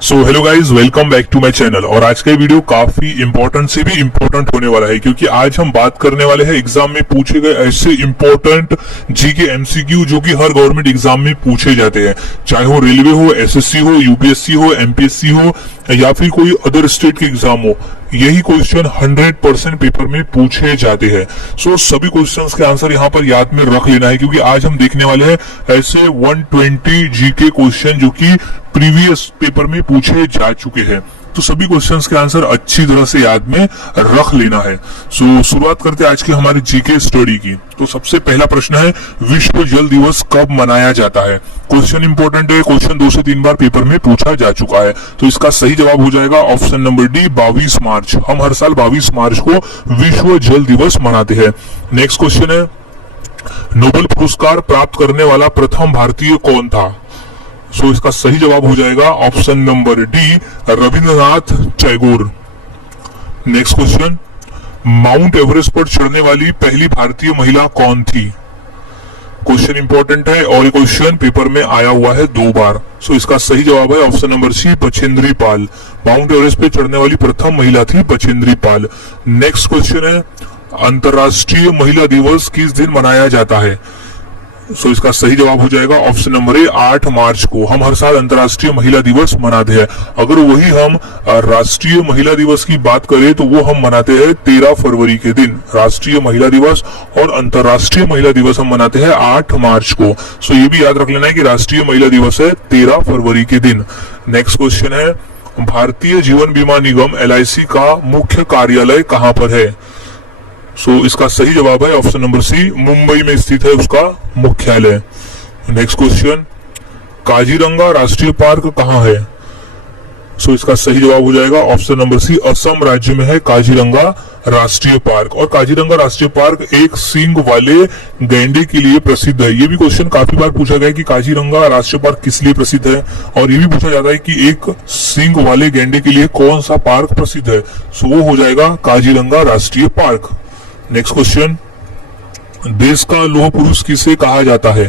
So hello guys, welcome back to my channel. और आज का वीडियो काफी इंपॉर्टेंट से भी इंपॉर्टेंट होने वाला है, क्योंकि आज हम बात करने वाले हैं एग्जाम में पूछे गए ऐसे इंपॉर्टेंट जीके एमसीक्यू जो कि हर गवर्नमेंट एग्जाम में पूछे जाते हैं, चाहे वो रेलवे हो, एसएससी हो, यूपीएससी हो, एमपीएससी हो या फिर कोई अदर स्टेट के एग्जाम हो। यही क्वेश्चन 100% पेपर में पूछे जाते हैं। सो सभी क्वेश्चंस के आंसर यहाँ पर याद में रख लेना है, क्योंकि आज हम देखने वाले हैं ऐसे 120 जीके क्वेश्चन जो कि प्रीवियस पेपर में पूछे जा चुके हैं। तो सभी क्वेश्चंस के आंसर अच्छी तरह से याद में रख लेना है। सो शुरुआत करते हैं आज की हमारी जीके स्टडी की। तो सबसे पहला प्रश्न है, विश्व जल दिवस कब मनाया जाता है? क्वेश्चन इंपॉर्टेंट है, क्वेश्चन 2 से 3 बार पेपर में पूछा जा चुका है। तो इसका सही जवाब हो जाएगा ऑप्शन नंबर डी, 22 मार्च। हम हर साल 22 मार्च को विश्व जल दिवस मनाते हैं। नेक्स्ट क्वेश्चन है, नोबेल पुरस्कार प्राप्त करने वाला प्रथम भारतीय कौन था? सो इसका सही जवाब हो जाएगा option number D, Rabindranath Tagore. Next question, mount Everest पर चढ़ने वाली पहली भारतीय महिला कौन थी? क्वेश्चन इंपॉर्टेंट है और ये क्वेश्चन पेपर में आया हुआ है 2 बार। सो इसका सही जवाब है ऑप्शन नंबर सी, बछेंद्री पाल। माउंट एवरेस्ट पे चढ़ने वाली प्रथम महिला थी बछेंद्री पाल। नेक्स्ट क्वेश्चन है, अंतरराष्ट्रीय महिला दिवस किस दिन मनाया जाता है? सो इसका सही जवाब हो जाएगा ऑप्शन नंबर ए, 8 मार्च को। हम हर साल अंतर्राष्ट्रीय महिला दिवस मनाते हैं। अगर वही हम राष्ट्रीय महिला दिवस की बात करें तो वो हम मनाते हैं 13 फरवरी के दिन। राष्ट्रीय महिला दिवस और अंतर्राष्ट्रीय महिला दिवस हम मनाते हैं 8 मार्च को। सो ये भी याद रख लेना है कि राष्ट्रीय महिला दिवस है 13 फरवरी के दिन। नेक्स्ट क्वेश्चन है, भारतीय जीवन बीमा निगम LIC का मुख्य कार्यालय कहां पर है? सो इसका सही जवाब है ऑप्शन नंबर सी, मुंबई में स्थित है उसका मुख्यालय। नेक्स्ट क्वेश्चन, काजीरंगा राष्ट्रीय पार्क कहाँ है? सो इसका सही जवाब हो जाएगा ऑप्शन नंबर सी, असम राज्य में है काजीरंगा राष्ट्रीय पार्क। और काजीरंगा राष्ट्रीय पार्क एक सींग वाले गैंडे के लिए प्रसिद्ध है। ये भी क्वेश्चन काफी बार पूछा गया है कि काजीरंगा राष्ट्रीय पार्क किस लिए प्रसिद्ध है, और ये भी पूछा जाता है कि एक सींग वाले गैंडे के लिए कौन सा पार्क प्रसिद्ध है। सो वो हो जाएगा काजीरंगा राष्ट्रीय पार्क। नेक्स्ट क्वेश्चन, देश का लौह पुरुष किसे कहा जाता है?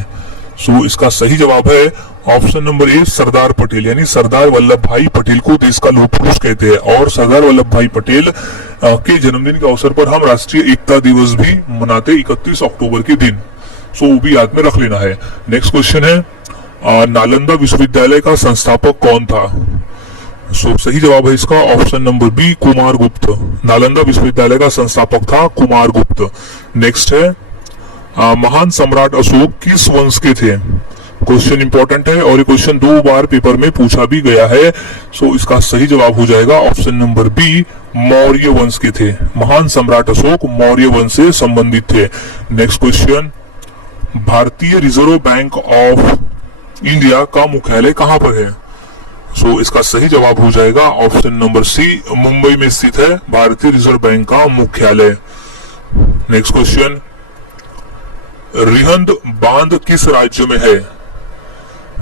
सो इसका सही जवाब है option number A, Sardar Patel. यानी सरदार वल्लभ भाई पटेल को देश का लौह पुरुष कहते हैं। और सरदार वल्लभ भाई पटेल के जन्मदिन के अवसर पर हम राष्ट्रीय एकता दिवस भी मनाते 31 अक्टूबर के दिन। सो वो भी याद में रख लेना है। नेक्स्ट क्वेश्चन है, नालंदा विश्वविद्यालय का संस्थापक कौन था? सो सही जवाब है इसका ऑप्शन नंबर बी, कुमार गुप्त। नालंदा विश्वविद्यालय का संस्थापक था कुमार गुप्त। नेक्स्ट है, महान सम्राट अशोक किस वंश के थे? क्वेश्चन इंपॉर्टेंट है और ये क्वेश्चन 2 बार पेपर में पूछा भी गया है। सो इसका सही जवाब हो जाएगा ऑप्शन नंबर बी, मौर्य वंश के थे। महान सम्राट अशोक मौर्य वंश से संबंधित थे। नेक्स्ट क्वेश्चन, भारतीय रिजर्व बैंक ऑफ इंडिया का मुख्यालय कहां पर है? सो इसका सही जवाब हो जाएगा ऑप्शन नंबर सी, मुंबई में स्थित है भारतीय रिजर्व बैंक का मुख्यालय। नेक्स्ट क्वेश्चन, रिहंद बांध किस राज्य में है?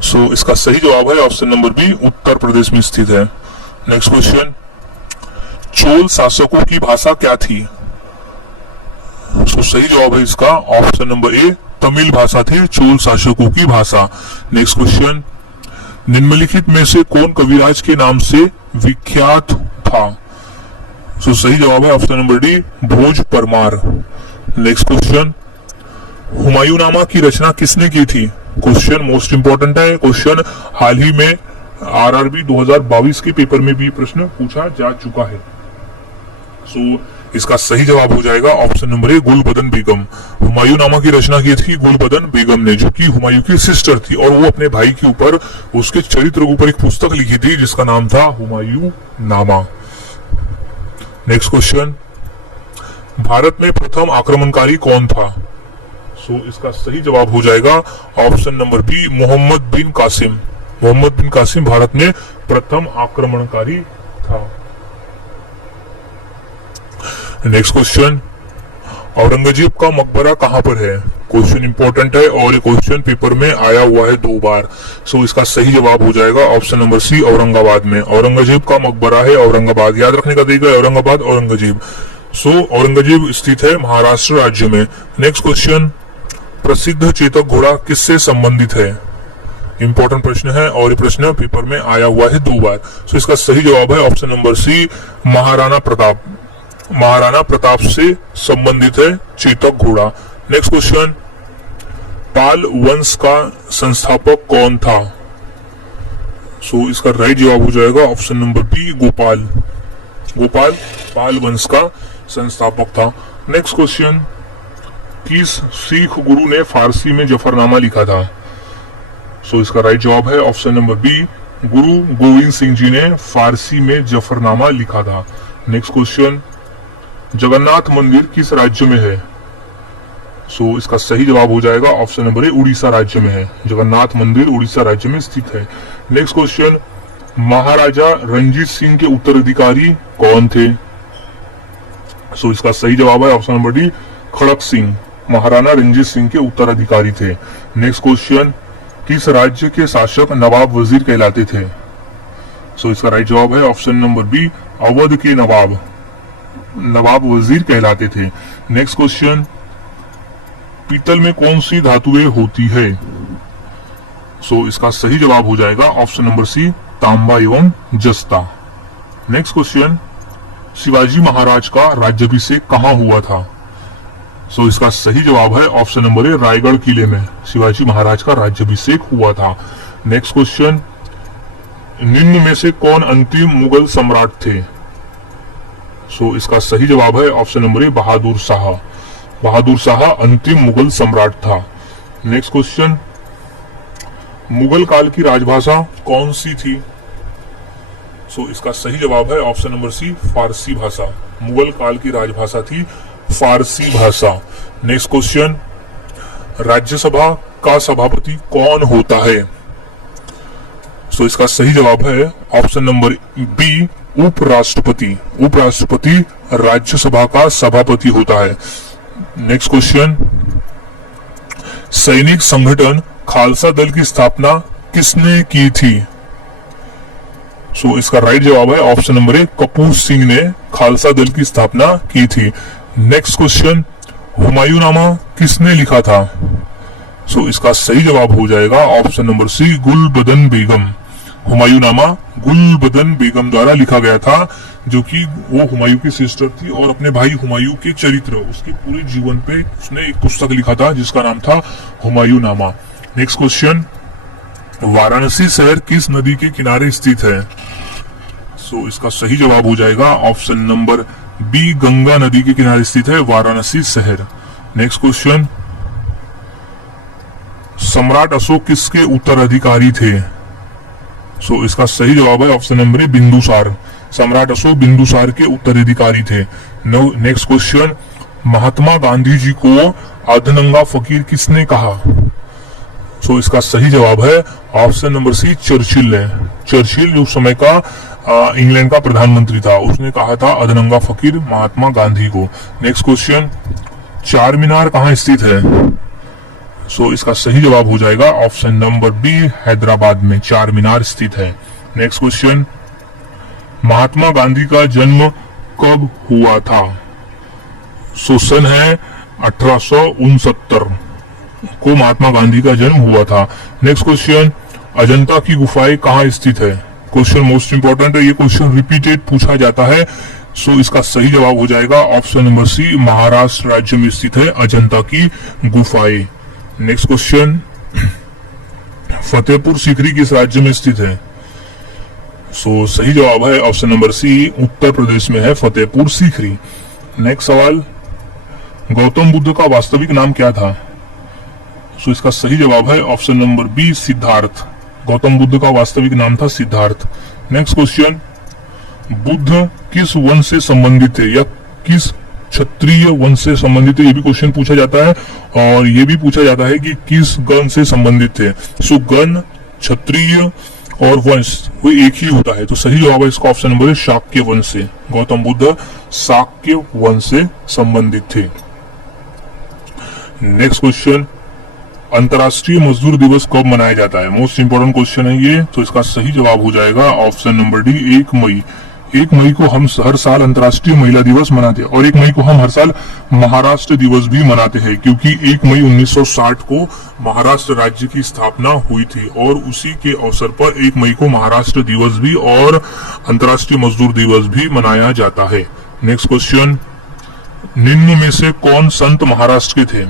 सो इसका सही जवाब है option number B, Uttar Pradesh में स्थित है। नेक्स्ट क्वेश्चन, चोल शासकों की भाषा क्या थी? सो सही जवाब है इसका ऑप्शन नंबर ए, तमिल भाषा थी चोल शासकों की भाषा। नेक्स्ट क्वेश्चन, निम्नलिखित में से कौन कविराज के नाम से विख्यात था? सो सही जवाब है ऑप्शन नंबर डी, भोज परमार। नेक्स्ट क्वेश्चन, हुमायूंनामा की रचना किसने की थी? क्वेश्चन मोस्ट इंपॉर्टेंट है। क्वेश्चन हाल ही में RRB 2022 के पेपर में भी प्रश्न पूछा जा चुका है। सो इसका सही जवाब हो जाएगा ऑप्शन नंबर ए, गुलबदन बेगम। हुमायूंनामा की रचना की थी गुलबदन बेगम ने, जो कि हुमायूं की सिस्टर थी, और वो अपने भाई के ऊपर उसके चरित्र के ऊपर एक पुस्तक लिखी थी जिसका नाम था हुमायूंनामा। नेक्स्ट क्वेश्चन, भारत में प्रथम आक्रमणकारी कौन था? सो इसका सही जवाब हो जाएगा ऑप्शन नंबर बी, मोहम्मद बिन कासिम। मोहम्मद बिन कासिम भारत में प्रथम आक्रमणकारी था। नेक्स्ट क्वेश्चन, औरंगजेब का मकबरा कहां पर है? क्वेश्चन इंपॉर्टेंट है और ये क्वेश्चन पेपर में आया हुआ है 2 बार। सो इसका सही जवाब हो जाएगा ऑप्शन नंबर सी, औरंगाबाद में। औरंगजेब का मकबरा है औरंगाबाद। याद रखने का तरीका, औरंगाबाद औरंगजेब। सो औरंगजेब स्थित है महाराष्ट्र राज्य में। नेक्स्ट क्वेश्चन, प्रसिद्ध चेतक घोड़ा किससे संबंधित है? इंपॉर्टेंट प्रश्न है और ये प्रश्न पेपर में आया हुआ है 2 बार। सो इसका सही जवाब है option number C, Maharana Pratap. Maharana Pratap से संबंधित है चेतक घोड़ा। नेक्स्ट क्वेश्चन, पाल वंश का संस्थापक कौन था? सो इसका राइट जवाब हो जाएगा option number B, Gopal. Gopal Pal वंश का संस्थापक था। नेक्स्ट क्वेश्चन, किस सिख गुरु ने फारसी में जफरनामा लिखा था? सो इसका राइट जवाब है ऑप्शन नंबर बी, गुरु गोविंद सिंह जी ने फारसी में जफरनामा लिखा था। नेक्स्ट क्वेश्चन, जगन्नाथ मंदिर किस राज्य में है? सो इसका सही जवाब हो जाएगा ऑप्शन नंबर ए, उड़ीसा राज्य में है। जगन्नाथ मंदिर उड़ीसा राज्य में स्थित है। नेक्स्ट क्वेश्चन, महाराजा रंजीत सिंह के उत्तराधिकारी कौन थे? सो इसका सही जवाब है ऑप्शन नंबर डी, खड़क सिंह। महाराणा रंजीत सिंह के उत्तराधिकारी थे। नेक्स्ट क्वेश्चन, किस राज्य के शासक नवाब वजीर कहलाते थे? सो इसका राइट जवाब है ऑप्शन नंबर बी, अवध के नवाब नवाब वजीर कहलाते थे। नेक्स्ट क्वेश्चन, पीतल में कौन सी धातुएं होती है? सो इसका सही जवाब हो जाएगा ऑप्शन नंबर सी, तांबा एवं जस्ता। नेक्स्ट क्वेश्चन, शिवाजी महाराज का राज्याभिषेक कहाँ हुआ था? सो इसका सही जवाब है ऑप्शन नंबर ए, रायगढ़ किले में शिवाजी महाराज का राज्याभिषेक हुआ था। नेक्स्ट क्वेश्चन, निम्न में से कौन अंतिम मुगल सम्राट थे? सो इसका सही जवाब है option number A, Bahadur Shah. Bahadur Shah अंतिम मुगल सम्राट था। नेक्स्ट क्वेश्चन, मुगल काल की राजभाषा कौन सी थी? सो इसका सही जवाब है ऑप्शन नंबर सी, फारसी भाषा। मुगल काल की राजभाषा थी फारसी भाषा। नेक्स्ट क्वेश्चन, राज्यसभा का सभापति कौन होता है? सो इसका सही जवाब है ऑप्शन नंबर बी, उपराष्ट्रपति। उपराष्ट्रपति राज्यसभा का सभापति होता है। नेक्स्ट क्वेश्चन, सैनिक संगठन खालसा दल की स्थापना किसने की थी? सो इसका राइट जवाब है option number A, Kapoor Singh ने खालसा दल की स्थापना की थी। नेक्स्ट क्वेश्चन, हुमायूंनामा किसने लिखा था? सो इसका सही जवाब हो जाएगा ऑप्शन नंबर सी, गुलबदन बेगम। हुमायूंनामा गुलबदन बेगम द्वारा लिखा गया था, जो कि वो हुमायूं की सिस्टर थी और अपने भाई हुमायूं के चरित्र, उसके पूरे जीवन पे उसने एक पुस्तक लिखा था जिसका नाम था हुमायूंनामा। नेक्स्ट क्वेश्चन, वाराणसी शहर किस नदी के किनारे स्थित है? सो इसका सही जवाब हो जाएगा ऑप्शन नंबर बी, गंगा नदी के किनारे स्थित है वाराणसी शहर। नेक्स्ट क्वेश्चन, सम्राट अशोक किसके उत्तराधिकारी थे? सो इसका सही जवाब है ऑप्शन नंबर ए, बिंदुसार। सम्राट अशोक बिंदुसार के उत्तराधिकारी थे। नेक्स्ट क्वेश्चन, महात्मा गांधी जी को अधनंगा फकीर किसने कहा? सो इसका सही जवाब है ऑप्शन नंबर सी, चर्चिल है। चर्चिल जो समय का इंग्लैंड का प्रधानमंत्री था, उसने कहा था अधनंगा फकीर महात्मा गांधी को। नेक्स्ट क्वेश्चन, चार मीनार कहाँ स्थित है? सो इसका सही जवाब हो जाएगा ऑप्शन नंबर बी, हैदराबाद में चार मीनार स्थित है। नेक्स्ट क्वेश्चन, महात्मा गांधी का जन्म कब हुआ था? सो सन है 1869 को महात्मा गांधी का जन्म हुआ था। नेक्स्ट क्वेश्चन, अजंता की गुफाएं कहाँ स्थित है? क्वेश्चन मोस्ट इंपॉर्टेंट है, ये क्वेश्चन रिपीटेड पूछा जाता है। सो इसका सही जवाब हो जाएगा ऑप्शन नंबर सी, महाराष्ट्र राज्य में स्थित है अजंता की गुफाएं। नेक्स्ट क्वेश्चन, फतेहपुर सीकरी किस राज्य में स्थित है? सो सही जवाब है ऑप्शन नंबर सी, उत्तर प्रदेश में है फतेहपुर सीकरी। नेक्स्ट सवाल, गौतम बुद्ध का वास्तविक नाम क्या था? सो इसका सही जवाब है option number B, Siddharth. Gautam Buddha का वास्तविक नाम था सिद्धार्थ। नेक्स्ट क्वेश्चन, बुद्ध किस वंश से संबंधित थे या किस क्षत्रिय वंश से संबंधित है? ये भी क्वेश्चन पूछा जाता है और ये भी पूछा जाता है कि किस गण से संबंधित थे। सो गण, क्षत्रिय और वंश वो एक ही होता है, तो सही जवाब है इसका ऑप्शन नंबर है शाक्य वंश से। गौतम बुद्ध शाक्य वंश से संबंधित थे। नेक्स्ट क्वेश्चन, अंतर्राष्ट्रीय मजदूर दिवस कब मनाया जाता है? मोस्ट इंपोर्टेंट क्वेश्चन है ये, तो इसका सही जवाब हो जाएगा ऑप्शन नंबर डी, 1 मई। 1 मई को हम हर साल अंतर्राष्ट्रीय महिला दिवस मनाते हैं और 1 मई को हम हर साल महाराष्ट्र दिवस भी मनाते हैं, क्योंकि 1 मई 1960 को महाराष्ट्र राज्य की स्थापना हुई थी और उसी के अवसर पर 1 मई को महाराष्ट्र दिवस भी और अंतर्राष्ट्रीय मजदूर दिवस भी मनाया जाता है। नेक्स्ट क्वेश्चन, निम्न में से कौन संत महाराष्ट्र के थे?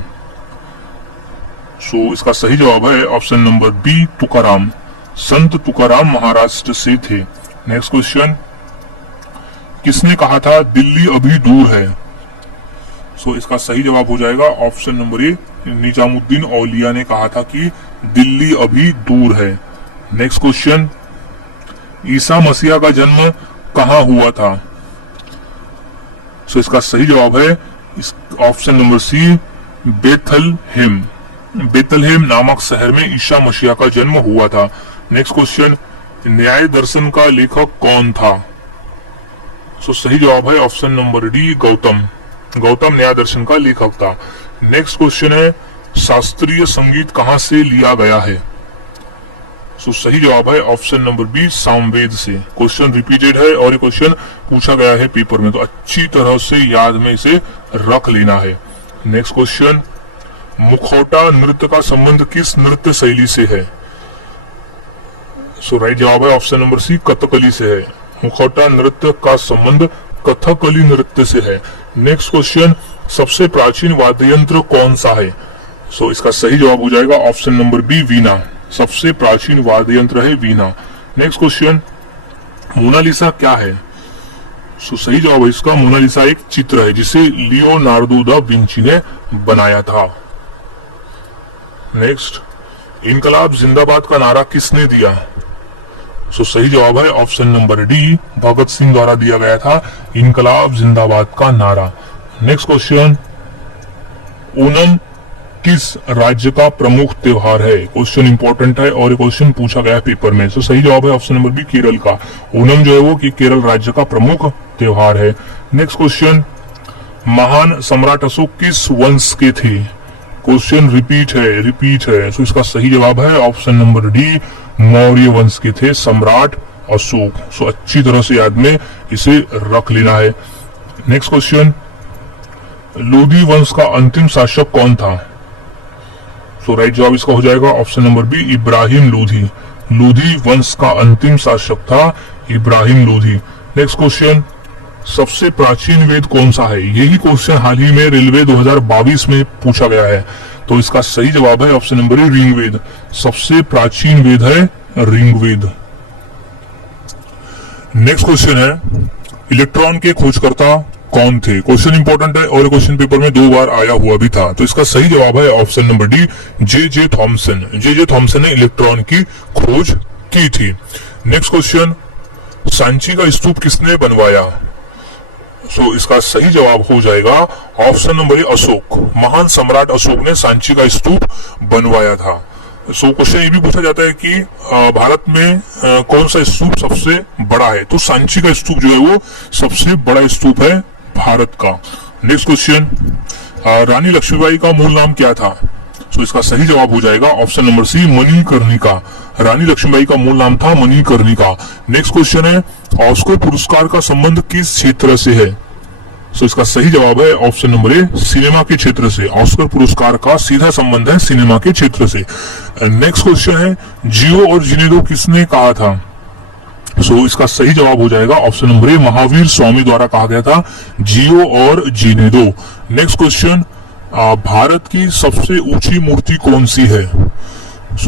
इसका सही जवाब है ऑप्शन नंबर बी, तुकाराम। संत तुकाराम महाराष्ट्र से थे। नेक्स्ट क्वेश्चन, किसने कहा था दिल्ली अभी दूर है? इसका सही जवाब हो जाएगा ऑप्शन नंबर ए, निजामुद्दीन औलिया ने कहा था कि दिल्ली अभी दूर है। नेक्स्ट क्वेश्चन, ईसा मसीह का जन्म कहां हुआ था? इसका सही जवाब है option number C, Bethlehem. Bethlehem नामक शहर में ईसा मसीह का जन्म हुआ था। नेक्स्ट क्वेश्चन, न्याय दर्शन का लेखक कौन था? सही जवाब है option number D, Gautam. Gautam न्याय दर्शन का लेखक था। नेक्स्ट क्वेश्चन है, शास्त्रीय संगीत कहां से लिया गया है? सही जवाब है ऑप्शन नंबर बी, सामवेद से। क्वेश्चन रिपीटेड है और ये क्वेश्चन पूछा गया है पेपर में, तो अच्छी तरह से याद में इसे रख लेना है। नेक्स्ट क्वेश्चन, मुखौटा नृत्य का संबंध किस नृत्य शैली से है? राइट जवाब है ऑप्शन नंबर सी, कथकली से है। मुखौटा नृत्य का संबंध कथकली नृत्य से है। नेक्स्ट क्वेश्चन, सबसे प्राचीन वाद्य यंत्र कौन सा है? इसका सही जवाब हो जाएगा ऑप्शन नंबर बी, वीणा। सबसे प्राचीन वाद्य यंत्र है वीणा। नेक्स्ट क्वेश्चन, मोनालिसा क्या है? सही जवाब है इसका, मोनालिसा एक चित्र है जिसे लियोनार्डो दा विंची ने बनाया था। नेक्स्ट, इनकलाब जिंदाबाद का नारा किसने दिया? सही जवाब है option number D, Bhagat Singh द्वारा दिया गया था इनकलाब जिंदाबाद का नारा। नेक्स्ट क्वेश्चन, ओणम किस राज्य का प्रमुख त्योहार है? क्वेश्चन इंपॉर्टेंट है और क्वेश्चन पूछा गया पेपर में। सही जवाब है ऑप्शन नंबर बी, केरल का। ओणम जो है वो कि केरल राज्य का प्रमुख त्योहार है। नेक्स्ट क्वेश्चन, महान सम्राट अशोक किस वंश के थे? क्वेश्चन रिपीट है। इसका सही जवाब है ऑप्शन नंबर डी, मौर्य वंश के थे सम्राट अशोक। अच्छी तरह से याद में इसे रख लेना है। नेक्स्ट क्वेश्चन, लोधी वंश का अंतिम शासक कौन था? राइट जवाब इसका हो जाएगा option number B, Ibrahim Lodi. Lodi वंश का अंतिम शासक था इब्राहिम लोधी। नेक्स्ट क्वेश्चन, सबसे प्राचीन वेद कौन सा है? यही क्वेश्चन हाल ही में रेलवे 2022 में पूछा गया है, तो इसका सही जवाब है ऑप्शन नंबर ए, ऋग्वेद। सबसे प्राचीन वेद है ऋग्वेद। नेक्स्ट क्वेश्चन है, इलेक्ट्रॉन के खोजकर्ता कौन थे? क्वेश्चन इंपॉर्टेंट है और क्वेश्चन पेपर में 2 बार आया हुआ भी था, तो इसका सही जवाब है option number D, J Thomson. J Thomson ने इलेक्ट्रॉन की खोज की थी। नेक्स्ट क्वेश्चन, सांची का स्तूप किसने बनवाया? इसका सही जवाब हो जाएगा ऑप्शन नंबर ए, अशोक। महान सम्राट अशोक ने सांची का स्तूप बनवाया था। क्वेश्चन ये भी पूछा जाता है कि भारत में कौन सा स्तूप सबसे बड़ा है? तो सांची का स्तूप जो है वो सबसे बड़ा स्तूप है भारत का। नेक्स्ट क्वेश्चन, रानी लक्ष्मीबाई का मूल नाम क्या था? इसका सही जवाब हो जाएगा ऑप्शन नंबर सी, मणिकर्णिका। रानी लक्ष्मीबाई का मूल नाम था मणिकर्णिका। नेक्स्ट क्वेश्चन है, ऑस्कर पुरस्कार का संबंध किस क्षेत्र से है? इसका सही जवाब है ऑप्शन नंबर ए, सिनेमा के क्षेत्र से। ऑस्कर पुरस्कार का सीधा संबंध है सिनेमा के क्षेत्र से। नेक्स्ट क्वेश्चन है, जियो और जीने दो किसने कहा था? इसका सही जवाब हो जाएगा option number A, Mahavir Swami द्वारा कहा गया था जियो और जीने दो। नेक्स्ट क्वेश्चन, भारत की सबसे ऊंची मूर्ति कौन सी है?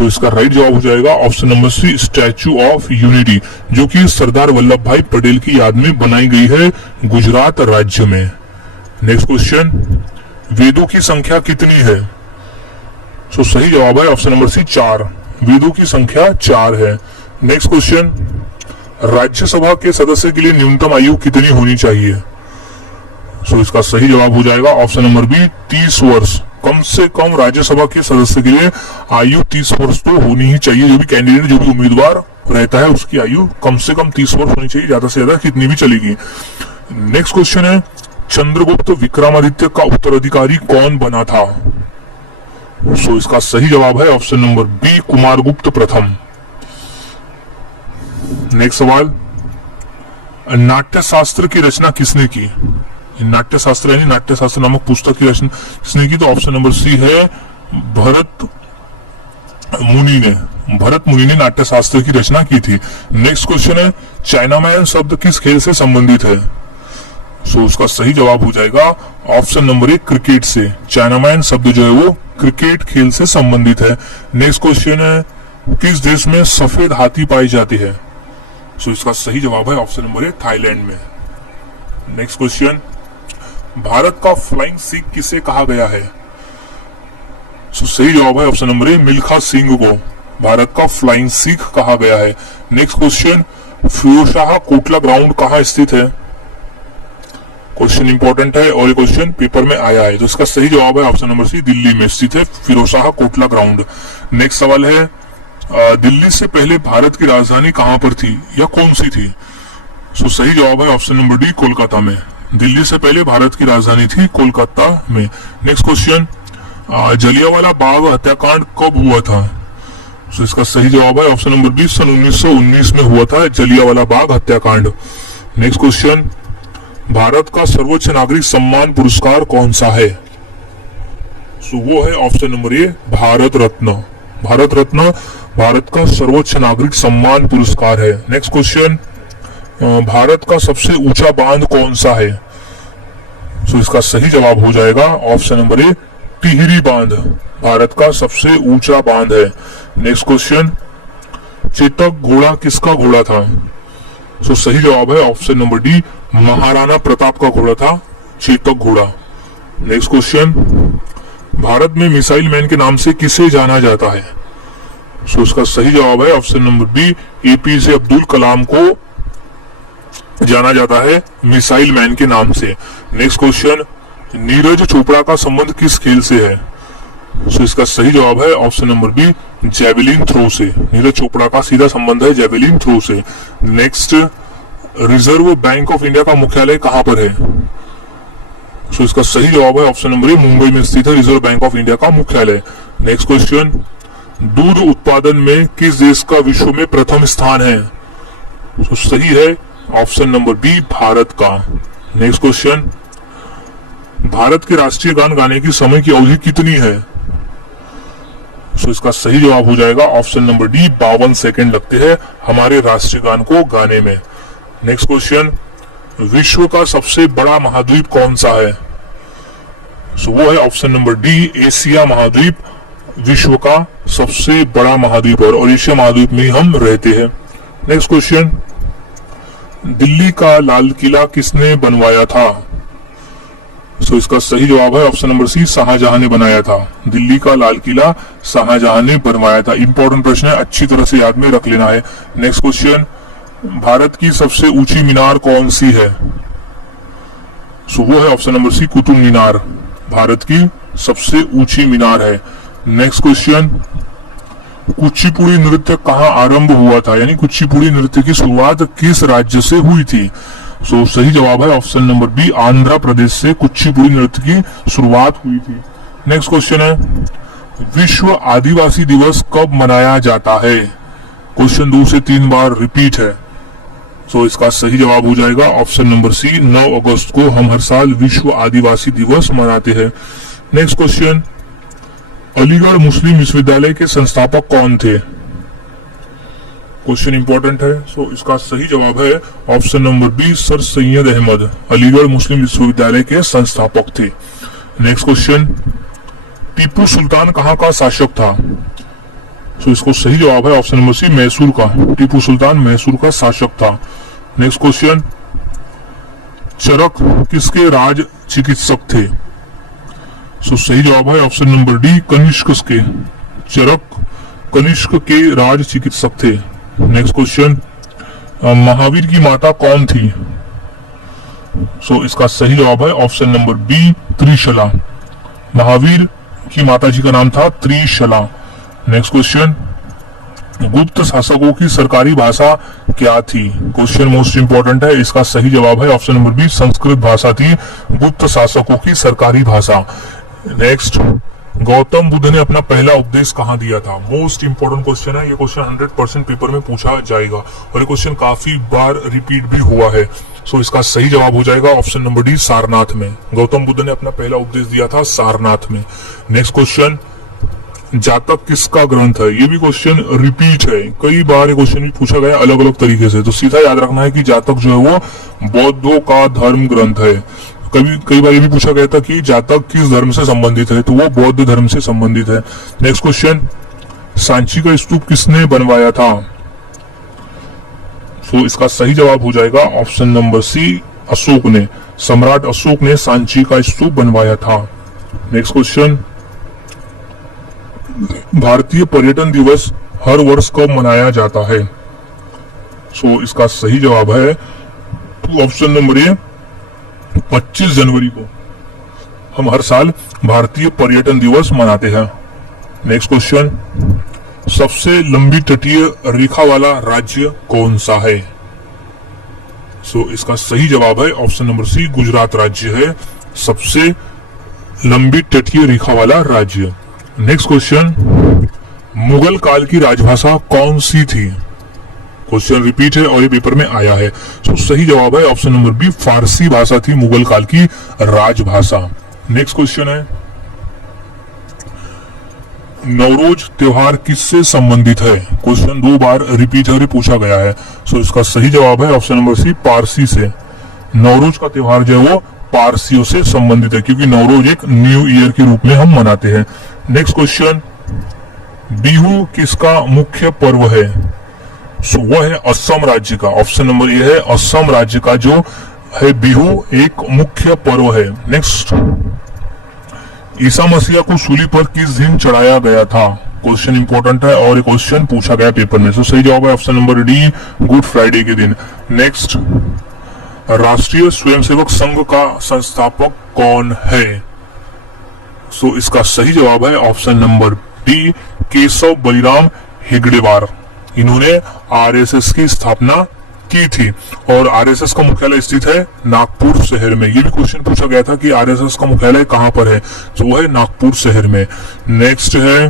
इसका राइट जवाब हो जाएगा option number C, statue of unity, जो कि सरदार वल्लभ भाई पटेल की याद में बनाई गई है गुजरात राज्य में। नेक्स्ट क्वेश्चन, वेदों की संख्या कितनी है? सही जवाब है ऑप्शन नंबर सी, 4। वेदों की संख्या 4 है। नेक्स्ट क्वेश्चन, राज्यसभा के सदस्य के लिए न्यूनतम आयु कितनी होनी चाहिए? इसका सही जवाब हो जाएगा ऑप्शन नंबर बी, 30 वर्ष। कम से कम राज्यसभा के सदस्य के लिए आयु 30 वर्ष तो होनी ही चाहिए। जो भी कैंडिडेट, जो भी उम्मीदवार रहता है उसकी आयु कम से कम 30 वर्ष होनी चाहिए, ज्यादा से ज्यादा कितनी भी चलेगी। नेक्स्ट क्वेश्चन है, चंद्रगुप्त विक्रमादित्य का उत्तराधिकारी कौन बना था? इसका सही जवाब है ऑप्शन नंबर बी, कुमारगुप्त प्रथम। नेक्स्ट सवाल, नाट्य शास्त्र की रचना किसने की? नाट्य शास्त्र यानी नाट्य शास्त्र नामक पुस्तक की रचना किसने की? तो ऑप्शन नंबर सी है भरत मुनि ने। भरत मुनि ने नाट्य शास्त्र की रचना की थी। नेक्स्ट क्वेश्चन है चाइनामैन शब्द किस खेल से संबंधित है? सो उसका सही जवाब हो जाएगा ऑप्शन नंबर 1 क्रिकेट से। चाइनामैन शब्द जो है वो क्रिकेट खेल से संबंधित है। नेक्स्ट क्वेश्चन है किस देश में सफेद हाथी पाई जाती है? सो इसका सही जवाब है ऑप्शन नंबर 1 थाईलैंड में। नेक्स्ट क्वेश्चन भारत का फ्लाइंग सिख किसे कहा गया है? सो सही जवाब है ऑप्शन नंबर 1 मिल्खा सिंह को भारत का फ्लाइंग सिख कहा गया है। Next question Feroz Shah Kotla ground कहाँ स्थित है? क्वेश्चन इंपॉर्टेंट है और ये क्वेश्चन पेपर में आया है, तो इसका सही जवाब है ऑप्शन नंबर सी दिल्ली में स्थित है फिरोजशाह कोटला ग्राउंड। नेक्स्ट सवाल है दिल्ली से पहले भारत की राजधानी कहां पर थी या कौन सी थी? सो सही जवाब है ऑप्शन नंबर डी कोलकाता में। दिल्ली से पहले भारत की राजधानी थी कोलकाता में। नेक्स्ट क्वेश्चन जलियांवाला बाग हत्याकांड कब हुआ था? सो इसका सही जवाब है ऑप्शन नंबर बी सन 1919 में हुआ था जलियांवाला बाग हत्याकांड। नेक्स्ट क्वेश्चन भारत का सर्वोच्च नागरिक सम्मान पुरस्कार कौन सा है? सो वो है option number A Bharat Ratna. Bharat Ratna Bharat का सर्वोच्च नागरिक सम्मान पुरस्कार है। नेक्स्ट क्वेश्चन भारत का सबसे ऊंचा बांध कौन सा है? सो इसका सही जवाब हो जाएगा ऑप्शन नंबर ए टिहरी बांध भारत का सबसे ऊंचा बांध है। नेक्स्ट क्वेश्चन चेतक घोड़ा किसका घोड़ा था? सो सही जवाब है option number D Maharana Pratap का घोड़ा था चेतक घोड़ा। नेक्स्ट क्वेश्चन भारत में मिसाइल मैन के नाम से किसे जाना जाता है? सो इसका सही जवाब है option number B APJ Abdul Kalam को जाना जाता है मिसाइल मैन के नाम से। नेक्स्ट क्वेश्चन नीरज चोपड़ा का संबंध किस खेल से है? सो इसका सही जवाब है option number B javelin throw से। नीरज चोपड़ा का सीधा संबंध है जेवलिन थ्रो से। Next Reserve Bank of India का मुख्यालय कहां पर है? सो इसका सही जवाब है ऑप्शन नंबर ए मुंबई में स्थित है रिजर्व बैंक ऑफ इंडिया का मुख्यालय। नेक्स्ट क्वेश्चन दूध उत्पादन में किस देश का विश्व में प्रथम स्थान है? सो सही है ऑप्शन नंबर बी भारत का। नेक्स्ट क्वेश्चन भारत के राष्ट्रीय गान गाने की समय की अवधि कितनी है? सो इसका सही जवाब हो जाएगा ऑप्शन नंबर डी 52 सेकंड लगते हैं हमारे राष्ट्रीय गान को गाने में। नेक्स्ट क्वेश्चन विश्व का सबसे बड़ा महाद्वीप कौन सा है? सो वो है ऑप्शन नंबर डी एशिया महाद्वीप विश्व का सबसे बड़ा महाद्वीप और एशिया महाद्वीप में हम रहते हैं। नेक्स्ट क्वेश्चन दिल्ली का लाल किला किसने बनवाया था? सो इसका सही जवाब है ऑप्शन नंबर सी शाहजहां ने बनाया था। दिल्ली का लाल किला शाहजहां ने बनवाया था। इंपॉर्टेंट प्रश्न है, अच्छी तरह से याद में रख लेना है। नेक्स्ट क्वेश्चन भारत की सबसे ऊंची मीनार कौन सी है? सो वो है ऑप्शन नंबर सी कुतुब मीनार भारत की सबसे ऊंची मीनार है। नेक्स्ट क्वेश्चन कुचिपुड़ी नृत्य कहाँ आरंभ हुआ था, यानी कुचिपुड़ी नृत्य की शुरुआत किस राज्य से हुई थी? सो सही जवाब है option number B Andhra Pradesh से कुचिपुड़ी नृत्य की शुरुआत हुई थी। नेक्स्ट क्वेश्चन है विश्व आदिवासी दिवस कब मनाया जाता है? क्वेश्चन 2 से 3 बार रिपीट है। सो इसका सही जवाब हो जाएगा ऑप्शन नंबर सी 9 अगस्त को हम हर साल विश्व आदिवासी दिवस मनाते हैं। नेक्स्ट क्वेश्चन अलीगढ़ मुस्लिम विश्वविद्यालय के संस्थापक कौन थे? क्वेश्चन इंपॉर्टेंट है। सो इसका सही जवाब है option number B sir Syed Ahmad Aligarh Muslim विश्वविद्यालय के संस्थापक थे। नेक्स्ट क्वेश्चन टीपू सुल्तान कहाँ का शासक था? सो इसको सही जवाब है ऑप्शन नंबर सी मैसूर का। टीपू सुल्तान मैसूर का शासक था। नेक्स्ट क्वेश्चन चरक किसके राज चिकित्सक थे? सो सही जवाब है ऑप्शन नंबर डी कनिष्क के। चरक कनिष्क के राज चिकित्सक थे। नेक्स्ट क्वेश्चन महावीर की माता कौन थी? सो इसका सही जवाब है option number B Trishala. Mahavir की माता जी का नाम था त्रिशला। नेक्स्ट क्वेश्चन गुप्त शासकों की सरकारी भाषा क्या थी? क्वेश्चन मोस्ट इंपॉर्टेंट है, इसका सही जवाब है ऑप्शन नंबर बी संस्कृत भाषा थी गुप्त शासकों की सरकारी भाषा। नेक्स्ट गौतम बुद्ध ने अपना पहला उपदेश कहाँ दिया था? मोस्ट इंपोर्टेंट क्वेश्चन है ये। क्वेश्चन 100% पेपर में पूछा जाएगा और ये क्वेश्चन काफी बार रिपीट भी हुआ है। सो इसका सही जवाब हो जाएगा ऑप्शन नंबर डी, सारनाथ में। गौतम बुद्ध ने अपना पहला उपदेश दिया था सारनाथ में। नेक्स्ट क्वेश्चन, जातक किसका ग्रंथ है? ये भी क्वेश्चन रिपीट है, कई बार ये क्वेश्चन भी पूछा गया अलग अलग तरीके से। तो सीधा याद रखना है कि जातक जो है वो बौद्धों का धर्म ग्रंथ है। कई बार ये भी पूछा गया था कि जातक किस धर्म से संबंधित है, तो वो बौद्ध धर्म से संबंधित है। नेक्स्ट क्वेश्चन, सांची का स्तूप किसने बनवाया था? तो इसका सही जवाब हो जाएगा ऑप्शन नंबर सी, अशोक ने। सम्राट अशोक ने सांची का स्तूप बनवाया था। नेक्स्ट क्वेश्चन, भारतीय पर्यटन दिवस हर वर्ष कब मनाया जाता है? सो इसका सही जवाब है ऑप्शन नंबर ए, 25 जनवरी को हम हर साल भारतीय पर्यटन दिवस मनाते हैं। नेक्स्ट क्वेश्चन, सबसे लंबी तटीय रेखा वाला राज्य कौन सा है? सो इसका सही जवाब है ऑप्शन नंबर सी, गुजरात राज्य है सबसे लंबी तटीय रेखा वाला राज्य। नेक्स्ट क्वेश्चन, मुगल काल की राजभाषा कौन सी थी? क्वेश्चन रिपीट है और ये पेपर में आया है। तो सही जवाब है ऑप्शन नंबर बी, फारसी भाषा थी मुगल काल की राजभाषा। नेक्स्ट क्वेश्चन है, नवरोज त्योहार किससे संबंधित है? क्वेश्चन 2 बार रिपीट है और पूछा गया है। सो इसका सही जवाब है ऑप्शन नंबर सी, पारसी से। नवरोज का त्योहार जो है वो पारसियों से संबंधित है, क्योंकि नवरोज एक न्यू ईयर के रूप में हम मनाते हैं। नेक्स्ट क्वेश्चन, बिहू किसका मुख्य पर्व है? सो वो है असम राज्य का। ऑप्शन नंबर ए है, असम राज्य का जो है बिहू एक मुख्य पर्व है। नेक्स्ट, ईसा मसीह को सूली पर किस दिन चढ़ाया गया था? क्वेश्चन इंपॉर्टेंट है और ये क्वेश्चन पूछा गया पेपर में। सो सही जवाब है option number D, good Friday के दिन। नेक्स्ट, राष्ट्रीय स्वयंसेवक संघ का संस्थापक कौन है? सो इसका सही जवाब है option number D, Keshav Baliram हेगडेवार। इन्होंने आरएसएस की स्थापना की थी और आरएसएस का मुख्यालय स्थित है नागपुर शहर में। ये भी क्वेश्चन पूछा गया था कि आरएसएस का मुख्यालय कहां पर है, तो वो है नागपुर शहर में। नेक्स्ट है,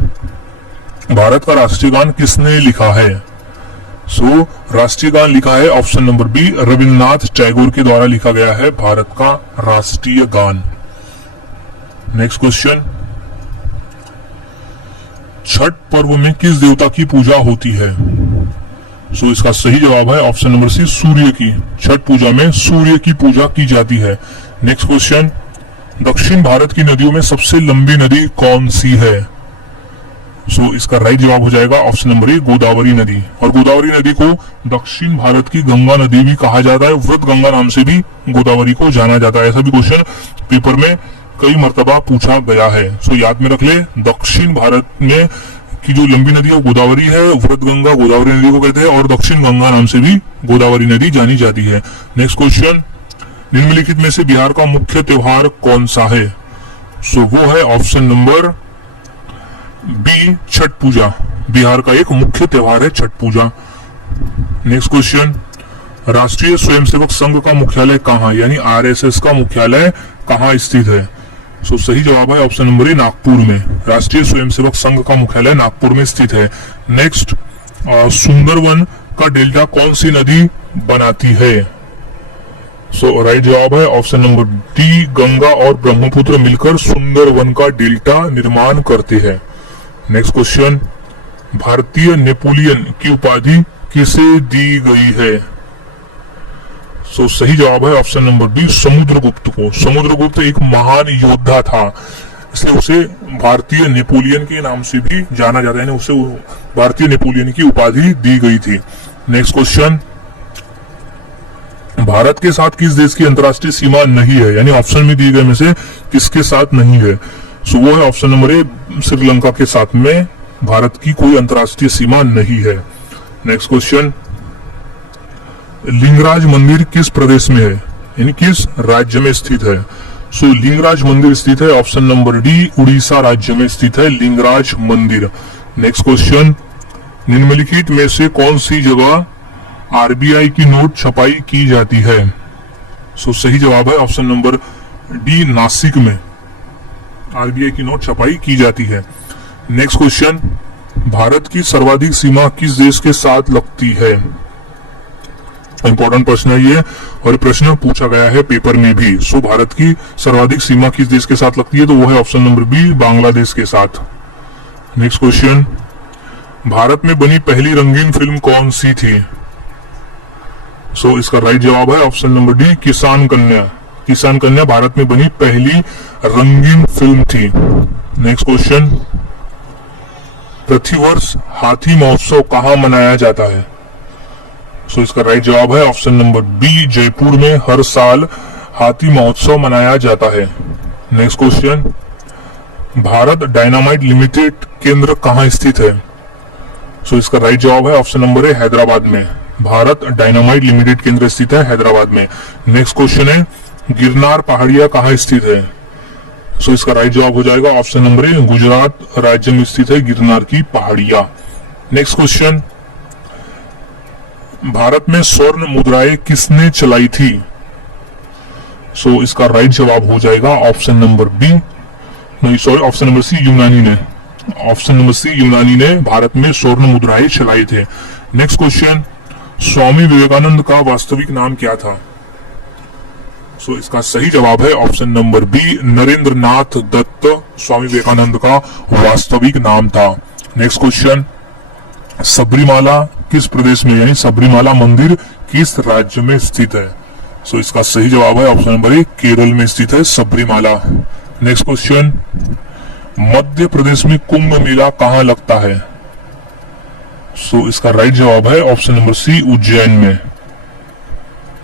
भारत का राष्ट्रीय गान किसने लिखा है? सो राष्ट्रीय गान लिखा है option number B, Rabindranath Tagore के द्वारा लिखा गया है भारत का राष्ट्रीय गान। नेक्स्ट क्वेश्चन, छठ पर्व में किस देवता की पूजा होती है? सो इसका सही जवाब है ऑप्शन नंबर सी, सूर्य की। छठ पूजा में सूर्य की पूजा की जाती है। नेक्स्ट क्वेश्चन, दक्षिण भारत की नदियों में सबसे लंबी नदी कौन सी है? सो इसका राइट जवाब हो जाएगा ऑप्शन नंबर ए, गोदावरी नदी। और गोदावरी नदी को दक्षिण भारत की गंगा नदी भी कहा जाता है, व्रत गंगा नाम से भी गोदावरी को जाना जाता है। ऐसा भी क्वेश्चन पेपर में कई मर्तबा पूछा गया है। सो याद में रख ले, दक्षिण भारत में की जो लंबी नदी है वो गोदावरी है, व्रत गंगा गोदावरी नदी को कहते हैं और दक्षिण गंगा नाम से भी गोदावरी नदी जानी जाती है। नेक्स्ट क्वेश्चन, निम्नलिखित में से बिहार का मुख्य त्योहार कौन सा है? सो वो है ऑप्शन नंबर बी, छठ पूजा। बिहार का एक मुख्य त्योहार है छठ पूजा। नेक्स्ट क्वेश्चन, राष्ट्रीय स्वयंसेवक संघ का मुख्यालय कहाँ, यानी आरएसएस का मुख्यालय कहाँ स्थित है? सो सही जवाब है ऑप्शन नंबर ए, नागपुर में। राष्ट्रीय स्वयंसेवक संघ का मुख्यालय नागपुर में स्थित है। नेक्स्ट, सुंदरवन का डेल्टा कौन सी नदी बनाती है? सो राइट जवाब है ऑप्शन नंबर डी, गंगा और ब्रह्मपुत्र मिलकर सुंदरवन का डेल्टा निर्माण करते हैं। नेक्स्ट क्वेश्चन, भारतीय नेपोलियन की उपाधि किसे दी गई है? सो सही जवाब है ऑप्शन नंबर बी, समुद्रगुप्त को। समुद्रगुप्त एक महान योद्धा था, इसलिए उसे भारतीय नेपोलियन के नाम से भी जाना जाता है, उसे भारतीय नेपोलियन की उपाधि दी गई थी। नेक्स्ट क्वेश्चन, भारत के साथ किस देश की अंतर्राष्ट्रीय सीमा नहीं है, यानी ऑप्शन में दिए गए में से किसके साथ नहीं है? सो वो है ऑप्शन नंबर ए, श्रीलंका के साथ में भारत की कोई अंतर्राष्ट्रीय सीमा नहीं है। नेक्स्ट क्वेश्चन, लिंगराज मंदिर किस प्रदेश में है, यानी किस राज्य में स्थित है? सो लिंगराज मंदिर स्थित है ऑप्शन नंबर डी, उड़ीसा राज्य में स्थित है लिंगराज मंदिर। नेक्स्ट क्वेश्चन, निम्नलिखित में से कौन सी जगह आरबीआई की नोट छपाई की जाती है? सो सही जवाब है ऑप्शन नंबर डी, नासिक में। आरबीआई की नोट छपाई की जाती है। नेक्स्ट क्वेश्चन, भारत की सर्वाधिक सीमा किस देश के साथ लगती है? इंपॉर्टेंट प्रश्न है ये, और प्रश्न पूछा गया है पेपर में भी। सो भारत की सर्वाधिक सीमा किस देश के साथ लगती है? तो वो है ऑप्शन नंबर बी, बांग्लादेश के साथ। नेक्स्ट क्वेश्चन, भारत में बनी पहली रंगीन फिल्म कौन सी थी? सो इसका राइट जवाब है ऑप्शन नंबर डी, किसान कन्या। किसान कन्या भारत में बनी पहली रंगीन फिल्म थी। नेक्स्ट क्वेश्चन, प्रतिवर्ष हाथी महोत्सव कहाँ मनाया जाता है? सो इसका राइट जवाब है ऑप्शन नंबर बी, जयपुर में हर साल हाथी महोत्सव मनाया जाता है। Next question, Bharat dynamite limited केंद्र कहाँ स्थित है? सो इसका राइट जवाब है ऑप्शन नंबर ए, हैदराबाद में। भारत डायनामाइट लिमिटेड केंद्र स्थित है हैदराबाद में। नेक्स्ट क्वेश्चन है, गिरनार पहाड़िया कहाँ स्थित है? सो इसका राइट जवाब हो जाएगा ऑप्शन नंबर ए, गुजरात राज्य में स्थित है गिरनार की पहाड़िया। नेक्स्ट क्वेश्चन, भारत में स्वर्ण मुद्राएं किसने चलाई थी? सो इसका राइट जवाब हो जाएगा ऑप्शन नंबर बी, नहीं सॉरी, ऑप्शन नंबर सी, यूनानी ने। ऑप्शन नंबर सी, यूनानी ने भारत में स्वर्ण मुद्राएं चलाई थे। नेक्स्ट क्वेश्चन, स्वामी विवेकानंद का वास्तविक नाम क्या था? सो इसका सही जवाब है ऑप्शन नंबर बी, नरेंद्र नाथ दत्त स्वामी विवेकानंद का वास्तविक नाम था। नेक्स्ट क्वेश्चन, सबरीमाला किस प्रदेश में, यानी सबरीमाला मंदिर किस राज्य में स्थित है? सो इसका सही जवाब है ऑप्शन नंबर ए, केरल में स्थित है सबरीमाला। नेक्स्ट क्वेश्चन, मध्य प्रदेश में कुंभ मेला कहाँ लगता है? सो इसका राइट जवाब है ऑप्शन नंबर सी, उज्जैन में।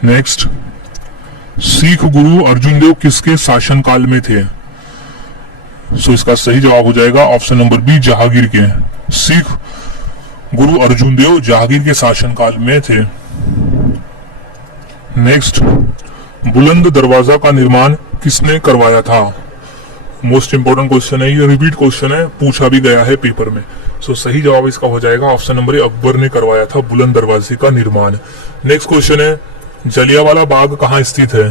नेक्स्ट, सिख गुरु अर्जुन देव किसके शासनकाल में थे? सो इसका सही जवाब हो जाएगा ऑप्शन नंबर बी, जहांगीर के। सिख गुरु अर्जुन देव जहांगीर के शासनकाल में थे। नेक्स्ट, बुलंद दरवाजा का निर्माण किसने करवाया था? मोस्ट इंपोर्टेंट क्वेश्चन है ये, रिपीट क्वेश्चन है, पूछा भी गया है पेपर में। सो सही जवाब इसका हो जाएगा ऑप्शन नंबर ए, अकबर ने करवाया था बुलंद दरवाजे का निर्माण। नेक्स्ट क्वेश्चन है, जलियांवाला बाग कहाँ स्थित है?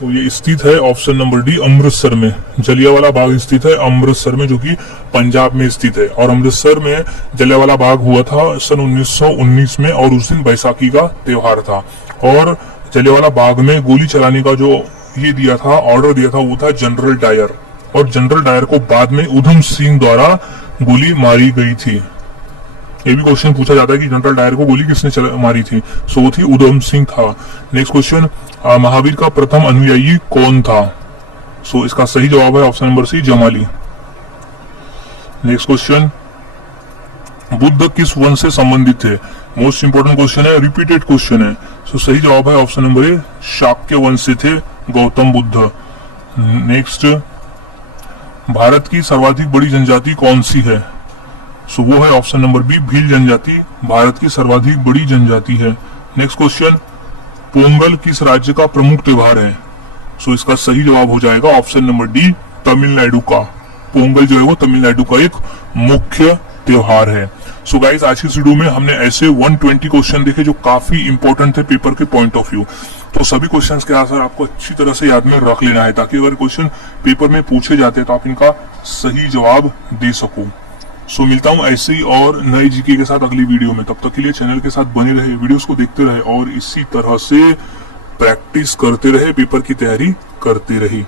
तो ये स्थित है ऑप्शन नंबर डी, अमृतसर में। जलियांवाला बाग स्थित है अमृतसर में, जो कि पंजाब में स्थित है। और अमृतसर में जलियांवाला बाग हुआ था सन 1919 में, और उस दिन बैसाखी का त्योहार था। और जलियांवाला बाग में गोली चलाने का जो ये दिया था, ऑर्डर दिया था, वो था जनरल डायर। और जनरल डायर को बाद में उधम सिंह द्वारा गोली मारी गई थी। ये भी क्वेश्चन पूछा जाता है कि जनरल डायर को गोली किसने मारी थी? सो वो थी उधम सिंह था। नेक्स्ट क्वेश्चन, महावीर का प्रथम अनुयायी कौन था? सो इसका सही जवाब है option number C, Jamali. Next question, Buddha किस वंश से संबंधित थे? मोस्ट इंपोर्टेंट क्वेश्चन है, रिपीटेड क्वेश्चन है। सो सही जवाब है ऑप्शन नंबर ए, शाक्य वंश से थे गौतम बुद्ध। नेक्स्ट, भारत की सर्वाधिक बड़ी जनजाति कौन सी है? सो वो है ऑप्शन नंबर बी, भील जनजाति भारत की सर्वाधिक बड़ी जनजाति है। नेक्स्ट क्वेश्चन, पोंगल किस राज्य का प्रमुख त्योहार है? सो इसका सही जवाब हो जाएगा ऑप्शन नंबर डी, तमिलनाडु का। पोंगल जो है वो तमिलनाडु का एक मुख्य त्योहार है। सो गाइस, आज की वीडियो में हमने ऐसे 120 क्वेश्चन देखे जो काफी इंपॉर्टेंट थे पेपर के पॉइंट ऑफ व्यू। तो सभी क्वेश्चंस के आंसर आपको अच्छी तरह से याद में रख लेना है, ताकि अगर क्वेश्चन पेपर में पूछे जाते हैं तो आप इनका सही जवाब दे सको। सो मिलता हूं ऐसे ही और नए जीके के साथ अगली वीडियो में। तब तक के लिए चैनल के साथ बने रहे, वीडियोस को देखते रहे और इसी तरह से प्रैक्टिस करते रहे, पेपर की तैयारी करते रहे।